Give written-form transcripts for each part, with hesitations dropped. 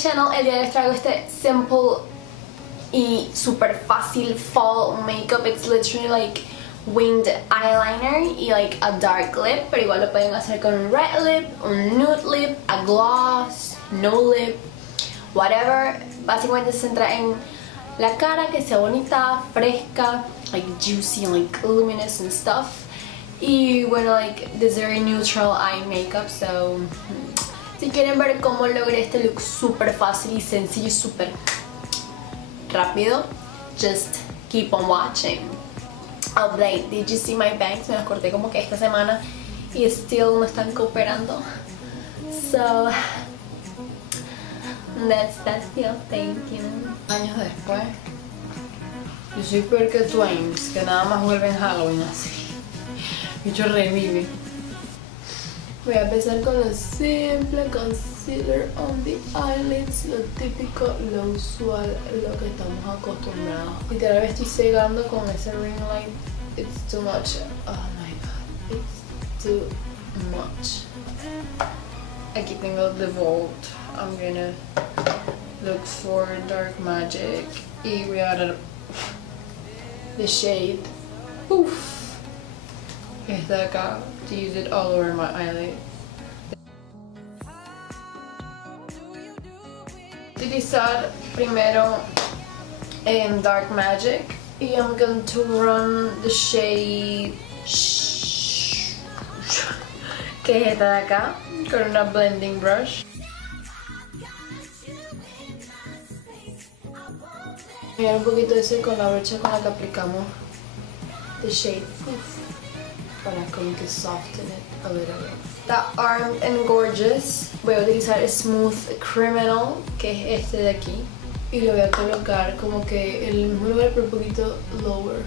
channel. El día de hoy les traigo este simple y super fácil fall makeup. It's literally like winged eyeliner y like a dark lip, pero igual lo pueden hacer con un red lip, un nude lip, a gloss, no lip, whatever. Básicamente se centra en la cara, que sea bonita, fresca, like juicy and like luminous and stuff. Y bueno, like this very neutral eye makeup. So si quieren ver cómo logré este look súper fácil y sencillo y súper rápido, just keep on watching. Update, did you see my bangs? Me las corté como que esta semana y still no están cooperando. So that's the update, you know. Años después, yo soy peor que Twins, que nada más vuelven Halloween así. Bicho revive. Voy a empezar con lo simple, concealer on the eyelids, lo típico, lo usual, lo que estamos acostumbrados. Literalmente estoy cegando con ese ring light. It's too much. Oh my god, it's too much. Aquí tengo the Vault. I'm gonna look for Dark Magic y voy a dar the shade. Oof. Esta de acá, to use it all over my eyelid. Utilizar primero Dark Magic y I'm going to run the shade que es esta de acá con una blending brush. Mirar un poquito de ese con la brocha con la que aplicamos the shade. Para como que soften it a little bit. Está Armed and Gorgeous. Voy a utilizar Smooth Criminal, que es este de aquí, y lo voy a colocar como que en el mismo lugar pero un poquito lower.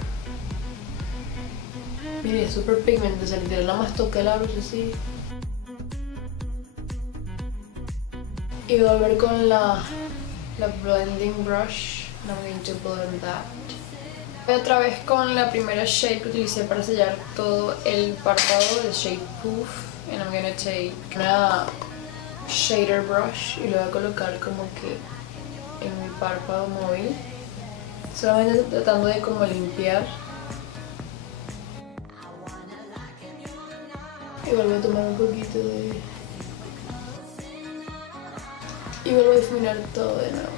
Mire, es súper pigmentoso, o sea, literal nada más toqué la brocha así. Y voy a volver con la blending brush. I'm going to blend that. Otra vez con la primera shade que utilicé para sellar todo el párpado, el shade Poof, and I'm gonna take una shader brush y lo voy a colocar como que en mi párpado móvil, solamente tratando de como limpiar. Y vuelvo a tomar un poquito de... y vuelvo a difuminar todo de nuevo.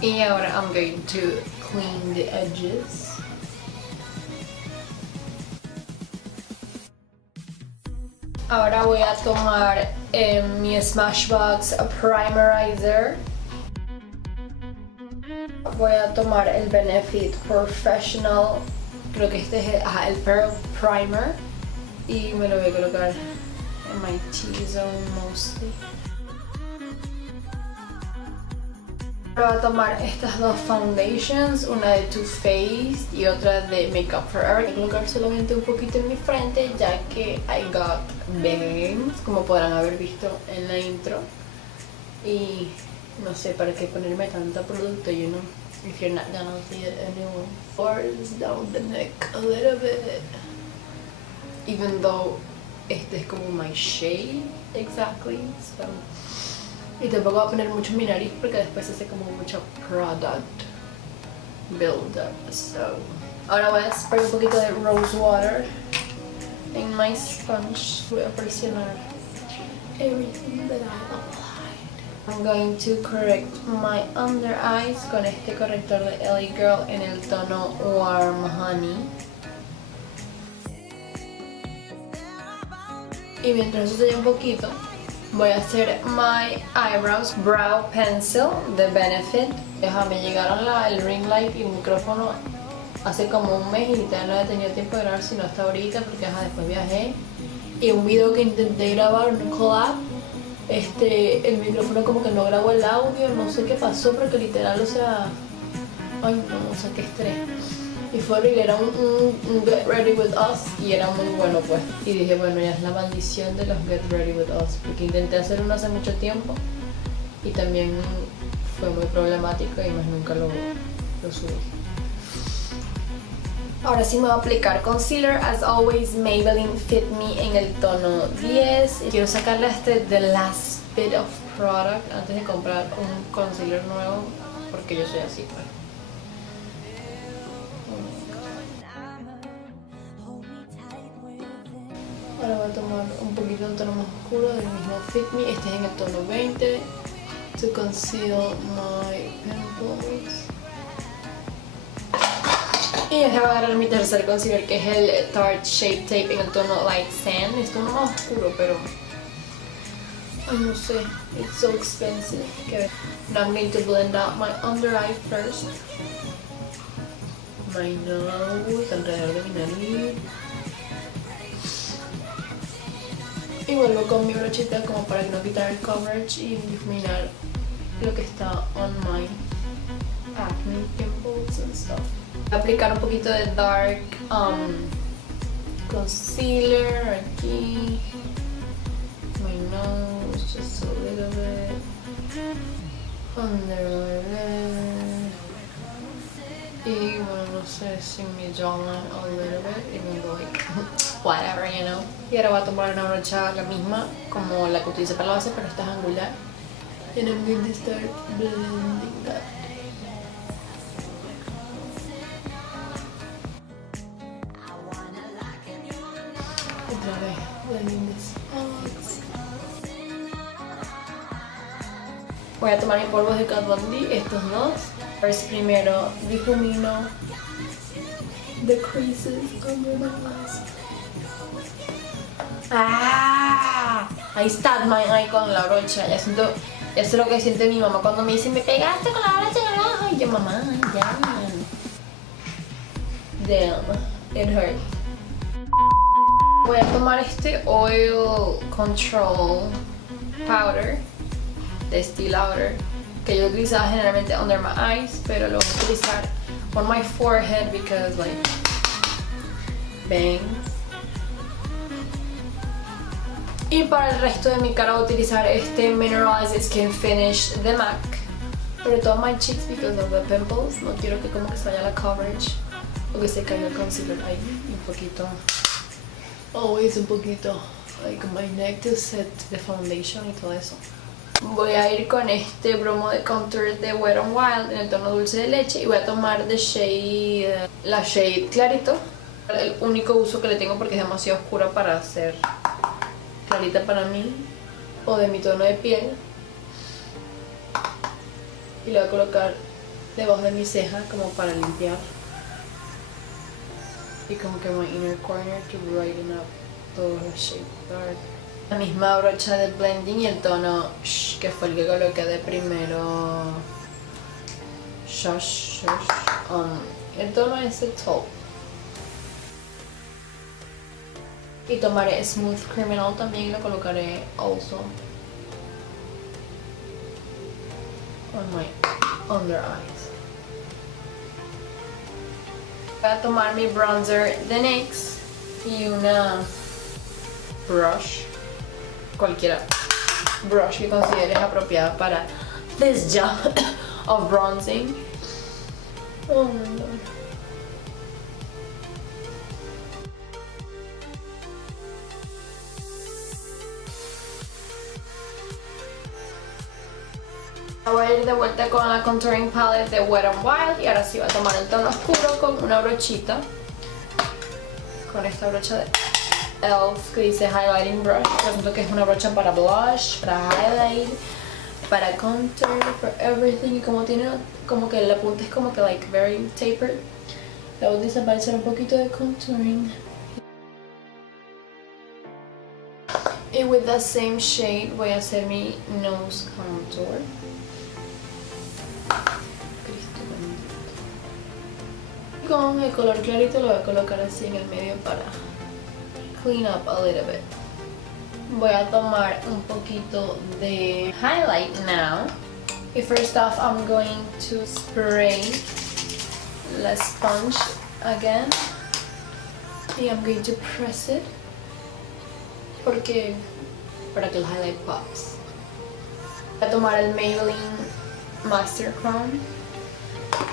Y ahora I'm going to clean the edges. Ahora voy a tomar mi Smashbox Primerizer. Voy a tomar el Benefit Professional, creo que este es el Pearl Primer, y me lo voy a colocar en my T-zone mostly. Voy a tomar estas dos foundations, una de Too Faced y otra de Makeup Forever. Voy a colocar solamente un poquito en mi frente ya que I got bangs, como podrán haber visto en la intro. Y no sé para qué ponerme tanta producto, you know, if you're not gonna see it anyway. Force down the neck a little bit. Even though este es como my shade, exactly, so... Y tampoco voy a poner mucho en mi nariz porque después se hace como mucho product build up. So, ahora voy a spray un poquito de rose water en my sponge. Voy a presionar everything that I applied. I'm going to correct my under eyes con este corrector de LA Girl en el tono Warm Honey. Y mientras eso se un poquito, voy a hacer my eyebrows brow pencil de Benefit. Me llegaron el ring light y el micrófono hace como un mes y ya no he tenido tiempo de grabar sino hasta ahorita porque después viajé. Y un video que intenté grabar, un collab, el micrófono como que no grabó el audio, no sé qué pasó porque literal, o sea, ay no, o sea, qué estrés. Y fue horrible, era un Get Ready With Us y era muy bueno pues. Y dije, bueno, ya es la maldición de los Get Ready With Us, porque intenté hacer uno hace mucho tiempo y también fue muy problemático y más nunca lo subí. Ahora sí me voy a aplicar concealer. As always, Maybelline Fit Me en el tono 10. Quiero sacarle The Last Bit of Product antes de comprar un concealer nuevo, porque yo soy así, pues. Ahora voy a tomar un poquito de un tono más oscuro del mismo Fit Me. Este es en el tono 20. To conceal my pimples. Y les voy a agarrar mi tercer concealer, que es el Tarte Shape Tape en el tono Light Sand. Es tono más oscuro, pero ay, no sé, it's so expensive. Okay. Now I'm going to blend out my under eye first. My nose, alrededor de mi nariz. Y vuelvo con mi brochita como para no quitar el coverage y difuminar lo que está on my acne pimples and stuff. Voy a aplicar un poquito de dark concealer aquí. My nose, just a little bit. Under my lid. Y bueno, no sé, si mi jawline a little bit. Y me voy, whatever, you know. Y ahora voy a tomar una brocha la misma como la que utilicé para la base, pero esta es angular. And I'm going to start blending that. Otra vez, blending this out. Voy a tomar mis polvos de Kat Von D, estos dos. Primero difumino the creases under my eyes. ¡Ah! Ahí está my eye con la brocha. Ya sé lo que siente mi mamá cuando me dice, me pegaste con la brocha en el ojo. Y yo, mamá, ya. Damn, it hurt. Voy a tomar este Oil Control Powder de Estee Lauder, que yo utilizaba generalmente under my eyes, pero lo voy a utilizar on my forehead because like bangs. Y para el resto de mi cara voy a utilizar este Mineralized Skin Finish de MAC, sobre todo my cheeks because of the pimples. No quiero que como que se vaya la coverage o que se caiga el concealer ahí un poquito. Always un poquito like my neck to set the foundation y todo eso. Voy a ir con este bromo de contour de Wet n Wild en el tono dulce de leche y voy a tomar la shade clarito. El único uso que le tengo porque es demasiado oscura para ser clarita para mí o de mi tono de piel. Y lo voy a colocar debajo de mi ceja como para limpiar. Y como que my inner corner to brighten up todo el shade dark. La misma brocha de blending y el tono que fue el que coloqué de primero. El tono es el taupe. Y tomaré Smooth Criminal también y lo colocaré also on my under eyes. Voy a tomar mi bronzer de NYX y una brush, cualquiera brush que consideres apropiada para this job of bronzing. Oh my god. Voy a ir de vuelta con la contouring palette de Wet n Wild y ahora sí voy a tomar el tono oscuro con una brochita, con esta brocha de Elf que dice Highlighting Brush. Siento que es una brocha para blush, para highlight, para contour, for everything. Y como tiene como que la punta es como que like very tapered, la voy a utilizar para hacer un poquito de contouring. Y with that same shade voy a hacer mi nose contour. Con el color clarito lo voy a colocar así en el medio para clean up a little bit. Voy a tomar un poquito de highlight now. Y first off I'm going to spray la sponge again. Y I'm going to press it para que el highlight pops. Voy a tomar el Maybelline Master Chrome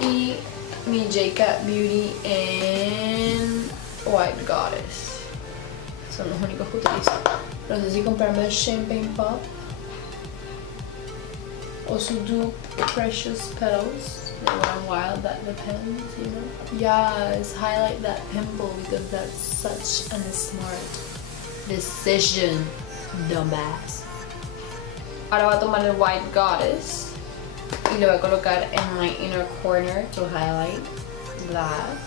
y mi J-Cat Beauty en White Goddess. Son los únicos que utilizo. No sé si comprarme el Champagne Pop o su dupe Precious Petals. They run wild, that depends, you know. Yes, highlight that pimple because that's such a smart decision, dumbass. Ahora voy a tomar el White Goddess y lo voy a colocar en my inner corner to highlight that.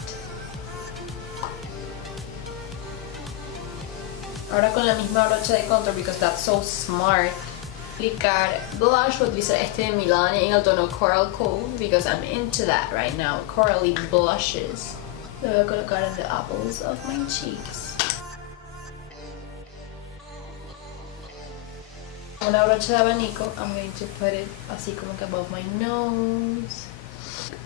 Ahora con la misma brocha de contour, because that's so smart, aplicar blush. Voy a utilizar este de Milani en el tono Coral Cool because I'm into that right now, corally blushes. Lo voy a colocar en the apples of my cheeks. Una brocha de abanico, I'm going to put it así como que above my nose.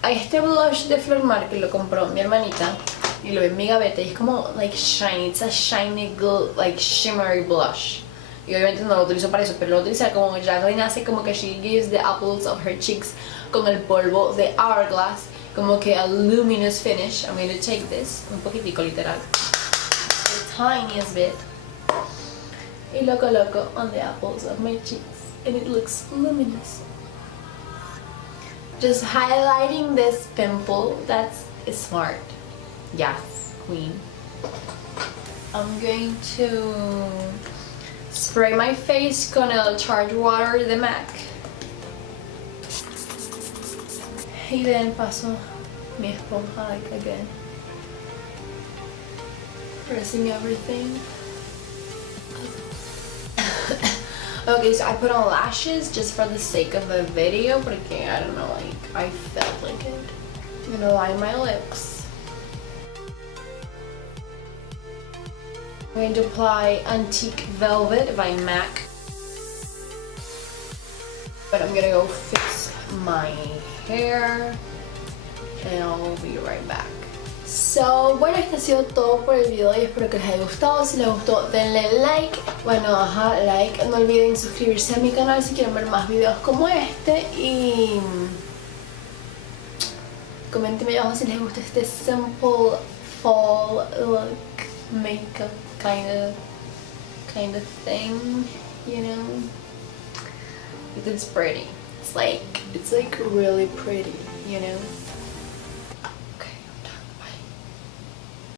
Este blush de Flormar que lo compró mi hermanita y lo vi en mi gaveta y es como like shiny, it's a shiny like shimmery blush. Y obviamente no lo utilizo para eso, pero lo utilizo como Jacqueline hace, como que she gives the apples of her cheeks con el polvo de Hourglass, como que a luminous finish. I'm going to take this, un poquitico literal, the tiniest bit, y lo coloco on the apples of my cheeks and it looks luminous. Just highlighting this pimple, that's smart. Yes, queen. I'm going to spray my face con el Charge Water de MAC. Y then paso mi esponja like again. Pressing everything. Okay, so I put on lashes just for the sake of the video, porque I don't know, like I felt like it. I'm gonna line my lips. I'm going to apply Antique Velvet by MAC. But I'm gonna go fix my hair and I'll be right back. So, bueno, este ha sido todo por el video y espero que les haya gustado. Si les gustó, denle like. Bueno, like. No olviden suscribirse a mi canal si quieren ver más videos como este. Y coméntenme abajo si les gusta este simple fall look, makeup kind of thing, you know. It's pretty. It's like really pretty, you know.